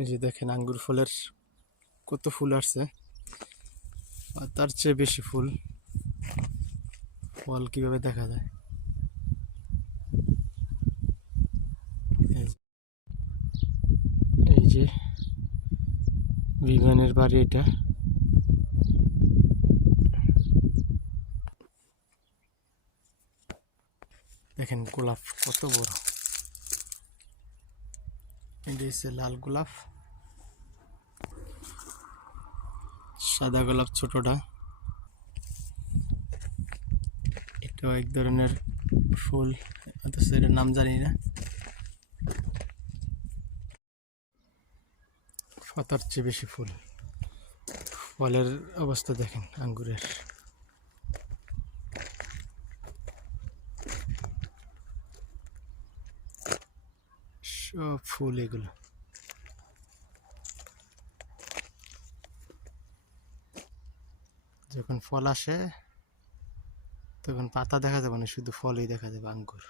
এই যে দেখেন আঙ্গুর ফলের কত ফুল আসছে, আর তার চেয়ে বেশি ফুল। ফল কিভাবে দেখা যায়? এই যে বিমানের বাড়ি এটা। দেখেন গোলাপ কত বড়। এটা হচ্ছে লাল গোলাপ, সাদা গোলাপ ছোটটা। এটাও এক ধরনের ফুল, অথচ এটার নাম জানি না। পাতার চেয়ে বেশি ফুল। ফলের অবস্থা দেখেন আঙ্গুরের, সব ফুল এগুলো। যখন ফল আসে তখন পাতা দেখা যাবে না, শুধু ফলই দেখা যাবে আঙ্গুর।